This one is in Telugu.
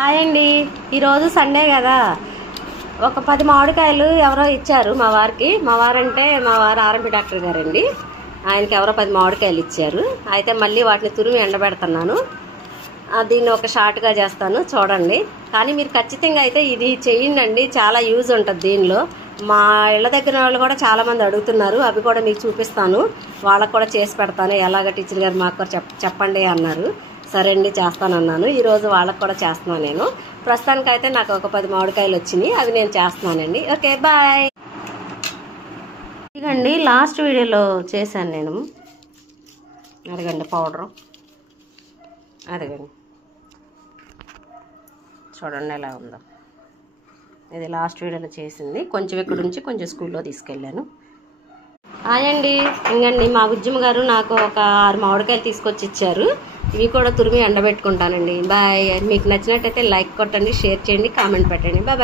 హాయ్ అండి, ఈరోజు సండే కదా. ఒక 10 మామిడికాయలు ఎవరో ఇచ్చారు మా వారికి. మా వారంటే మా వారు ఆర్ఎంపీ డాక్టర్ గారండి. ఆయనకి ఎవరో 10 మామిడికాయలు ఇచ్చారు. అయితే మళ్ళీ వాటిని తురిమి ఎండబెడుతున్నాను. దీన్ని ఒక షార్ట్గా చేస్తాను చూడండి. కానీ మీరు ఖచ్చితంగా అయితే ఇది చేయండి, చాలా యూజ్ ఉంటుంది దీనిలో. మా ఇళ్ళ దగ్గర వాళ్ళు కూడా చాలామంది అడుగుతున్నారు, అవి కూడా మీకు చూపిస్తాను. వాళ్ళకు కూడా చేసి పెడతాను. ఎలాగ టీచర్ గారు మాకు కూడా చెప్పండి అన్నారు. సరే అండి చేస్తానన్నాను. ఈరోజు వాళ్ళకు కూడా చేస్తున్నాను నేను. ప్రస్తుతానికైతే నాకు ఒక 10 మామిడికాయలు వచ్చినాయి, అవి నేను చేస్తున్నానండి. Okay bye. ఇదిగండి లాస్ట్ వీడియోలో చేశాను నేను. అదిగండి పౌడరు, అదిగండి చూడండి ఎలా ఉందో. ఇది లాస్ట్ వీడియోలో చేసింది. కొంచెం ఇక్కడ నుంచి కొంచెం స్కూల్లో తీసుకెళ్ళాను. అదండి ఇంకండి మా బుజ్జమ్మ గారు నాకు ఒక 6 మామిడికాయలు తీసుకొచ్చి ఇచ్చారు. ఇవి కూడా తురిమి ఎండబెట్టుకుంటానండి. బాయ్. మీకు నచ్చినట్టయితే లైక్ కొట్టండి, షేర్ చేయండి, కామెంట్ పెట్టండి. బాయ్.